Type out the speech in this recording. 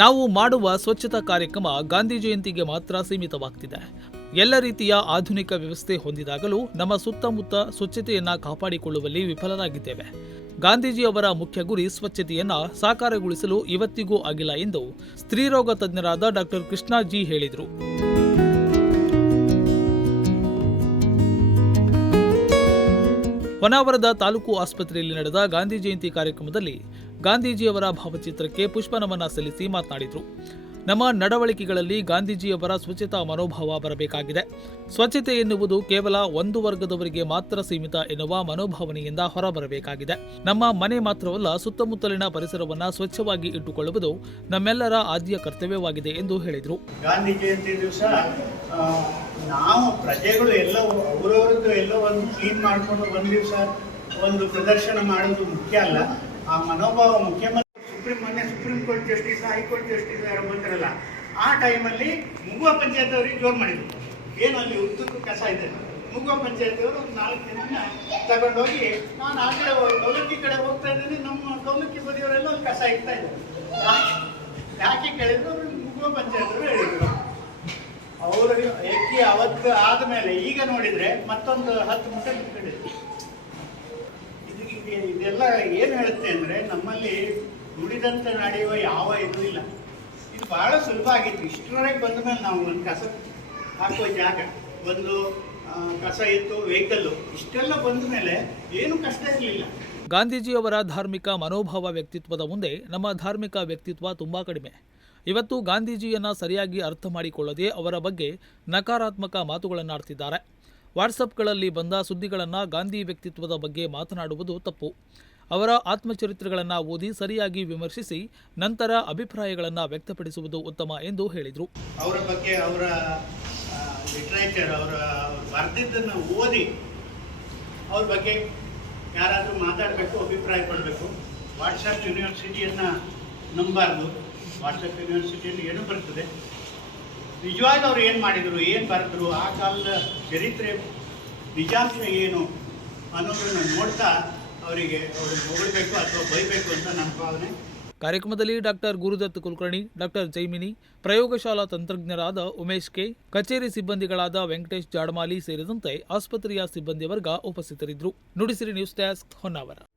ನಾವು ಮಾಡುವ ಸ್ವಚ್ಛತಾ ಕಾರ್ಯಕ್ರಮ ಗಾಂಧಿ ಜಯಂತಿಗೆ ಮಾತ್ರ ಸೀಮಿತವಾಗ್ತಿದೆ. ಎಲ್ಲ ರೀತಿಯ ಆಧುನಿಕ ವ್ಯವಸ್ಥೆ ಹೊಂದಿದಾಗಲೂ ನಮ್ಮ ಸುತ್ತಮುತ್ತ ಸ್ವಚ್ಛತೆಯನ್ನ ಕಾಪಾಡಿಕೊಳ್ಳುವಲ್ಲಿ ವಿಫಲರಾಗಿದ್ದೇವೆ. ಗಾಂಧೀಜಿ ಅವರ ಮುಖ್ಯ ಗುರಿ ಸ್ವಚ್ಛತೆಯನ್ನ ಸಾಕಾರಗೊಳಿಸಲು ಇವತ್ತಿಗೂ ಆಗಿಲ್ಲ ಎಂದು ಸ್ತ್ರೀರೋಗ ತಜ್ಞರಾದ ಡಾಕ್ಟರ್ ಕೃಷ್ಣ ಜಿ ಹೇಳಿದರು. ಹೊನ್ನಾವರದ ತಾಲೂಕು ಆಸ್ಪತ್ರೆಯಲ್ಲಿ ನಡೆದ ಗಾಂಧಿ ಜಯಂತಿ ಕಾರ್ಯಕ್ರಮದಲ್ಲಿ ಗಾಂಧೀಜಿಯವರ ಭಾವಚಿತ್ರಕ್ಕೆ ಪುಷ್ಪನಮನ ಸಲ್ಲಿಸಿ ಮಾತನಾಡಿದರು. ನಮ್ಮ ನಡವಳಿಕೆಗಳಲ್ಲಿ ಗಾಂಧೀಜಿಯವರ ಸ್ವಚ್ಛತಾ ಮನೋಭಾವ ಬರಬೇಕಾಗಿದೆ. ಸ್ವಚ್ಛತೆ ಎನ್ನುವುದು ಕೇವಲ ಒಂದು ವರ್ಗದವರಿಗೆ ಮಾತ್ರ ಸೀಮಿತ ಎನ್ನುವ ಮನೋಭಾವನೆಯಿಂದ ಹೊರಬರಬೇಕಾಗಿದೆ. ನಮ್ಮ ಮನೆ ಮಾತ್ರವಲ್ಲ, ಸುತ್ತಮುತ್ತಲಿನ ಪರಿಸರವನ್ನು ಸ್ವಚ್ಛವಾಗಿ ಇಟ್ಟುಕೊಳ್ಳುವುದು ನಮ್ಮೆಲ್ಲರ ಆದ್ಯ ಕರ್ತವ್ಯವಾಗಿದೆ ಎಂದು ಹೇಳಿದರು. ಗಾಂಧಿ ಜಯಂತಿ ದಿವಸ ನಾವು ಪ್ರಜೆಗಳು ಎಲ್ಲ, ಅವರವ್ರದ್ದು ಎಲ್ಲ ಒಂದು ಕ್ಲೀನ್ ಮಾಡಿಕೊಂಡು ಒಂದು ದಿವಸ ಒಂದು ಪ್ರದರ್ಶನ ಮಾಡೋದು ಮುಖ್ಯ ಅಲ್ಲ. ಆ ಮನೋಭಾವ ಮುಖ್ಯಮಂತ್ರಿ ಸುಪ್ರೀಂ, ಮೊನ್ನೆ supreme court justice high court justice ಯಾರು ಬಂದ್ರಲ್ಲ, ಆ ಟೈಮಲ್ಲಿ ಮುಗುವ ಪಂಚಾಯತ್ ಅವರಿಗೆ ಜೋರು ಮಾಡಿದ್ರು. ಏನು ಅಲ್ಲಿ ಉದ್ದಕ್ಕೂ ಕಸ ಇದೆ. ಮುಗುವ ಪಂಚಾಯತ್ ಅವರು ಒಂದು ನಾಲ್ಕು ಜನ ತಗೊಂಡೋಗಿ, ನಾನು ಆ ಕಡೆ ಡೌಲಕ್ಕಿ ಕಡೆ ಹೋಗ್ತಾ ಇದ್ದೀನಿ. ನಮ್ಮ ಡೌಲಕ್ಕಿ ಬದಿಯವರೆಲ್ಲ ಅಲ್ಲಿ ಕಸ ಇಡ್ತಾ ಇದ್ದಾರೆ. ಯಾಕೆ- ಕೇಳಿದ್ರು? ಮುಗುವ ಪಂಚಾಯತ್ ಅವರು ಹೇಳಿದ್ರು. ಅವರು ಎಕ್ಕಿ ಅವತ್ತು ಆದಮೇಲೆ ಈಗ ನೋಡಿದ್ರೆ ಮತ್ತೊಂದು ಹತ್ತು ಮುಟ್ಟ ಬಿಟ್ಕೊಂಡಿದ್ರು ಇದು ಇದು- ಇದೆಲ್ಲ ಏನು ಹೇಳುತ್ತೆ ಅಂದರೆ ನಮ್ಮಲ್ಲಿ ನುಡಿದಂತೆ ನಡೆಯುವ ಯಾವ ಇದು ಇಲ್ಲ. ಇದು ಬಹಳ ಸುಲಭ ಆಗಿತ್ತು. ಇಷ್ಟರವರೆಗೆ ಬಂದ ಮೇಲೆ ನಾವು ಒಂದು ಕಸ ಹಾಕುವ ಜಾಗ, ಒಂದು ಕಸ ಇತ್ತು ವೆಹಿಕಲ್ಲು ಇಷ್ಟೆಲ್ಲ ಬಂದ ಮೇಲೆ ಏನು ಕಷ್ಟ ಇರಲಿಲ್ಲ. ಗಾಂಧೀಜಿಯವರ ಧಾರ್ಮಿಕ ಮನೋಭಾವ ವ್ಯಕ್ತಿತ್ವದ ಮುಂದೆ ನಮ್ಮ ಧಾರ್ಮಿಕ ವ್ಯಕ್ತಿತ್ವ ತುಂಬಾ ಕಡಿಮೆ. ಇವತ್ತು ಗಾಂಧೀಜಿಯನ್ನ ಸರಿಯಾಗಿ ಅರ್ಥ ಮಾಡಿಕೊಳ್ಳದೆ ಅವರ ಬಗ್ಗೆ ನಕಾರಾತ್ಮಕ ಮಾತುಗಳನ್ನಾಡ್ತಿದ್ದಾರೆ. ವಾಟ್ಸಪ್ಗಳಲ್ಲಿ ಬಂದ ಸುದ್ದಿಗಳನ್ನು ಗಾಂಧಿ ವ್ಯಕ್ತಿತ್ವದ ಬಗ್ಗೆ ಮಾತನಾಡುವುದು ತಪ್ಪು. ಅವರ ಆತ್ಮಚರಿತ್ರೆಗಳನ್ನು ಓದಿ ಸರಿಯಾಗಿ ವಿಮರ್ಶಿಸಿ ನಂತರ ಅಭಿಪ್ರಾಯಗಳನ್ನು ವ್ಯಕ್ತಪಡಿಸುವುದು ಉತ್ತಮ ಎಂದು ಹೇಳಿದರು. ಅವರ ಬಗ್ಗೆ ಅವರ ಲಿಟ್ರೇಚರ್ ಅವರ ಬರೆದಿದ್ದನ್ನು ಓದಿ ಅವ್ರ ಬಗ್ಗೆ ಯಾರಾದರೂ ಮಾತಾಡಬೇಕು, ಅಭಿಪ್ರಾಯ ಪಡಬೇಕು, ವಾಟ್ಸಪ್ ಯೂನಿವರ್ಸಿಟಿಯನ್ನು ನಂಬಾರ್ದು. ವಾಟ್ಸಪ್ ಯೂನಿವರ್ಸಿಟಿಯಲ್ಲಿ ಏನು ಬರ್ತದೆ? ನಿಜವಾಗಿ ಅವರು ಏನು ಮಾಡಿದರು, ಏನು ಬರೆದ್ರು, ಆ ಕಾಲದ ಚರಿತ್ರೆ, ನಿಜಾಂಶ ಏನು ಅನ್ನೋದನ್ನು ನೋಡ್ತಾ ಅವರಿಗೆ ಅವರು ಹೊಗಳ್ಬೇಕು ಅಥವಾ ಬೈಬೇಕು ಅಂತ ನನ್ನ ಭಾವನೆ. ಕಾರ್ಯಕ್ರಮದಲ್ಲಿ ಡಾಕ್ಟರ್ ಗುರುದತ್ ಕುಲಕರ್ಣಿ ಡಾಕ್ಟರ್ ಜೈಮಿನಿ, ಪ್ರಯೋಗಶಾಲಾ ತಂತ್ರಜ್ಞರಾದ ಉಮೇಶ್ ಕೆ, ಕಚೇರಿ ಸಿಬ್ಬಂದಿಗಳಾದ ವೆಂಕಟೇಶ್ ಜಾಡಮಾಲಿ ಸೇರಿದಂತೆ ಆಸ್ಪತ್ರೆಯ ಸಿಬ್ಬಂದಿ ವರ್ಗ ಉಪಸ್ಥಿತರಿದ್ದರು. Nudisiri news desk Honnavar.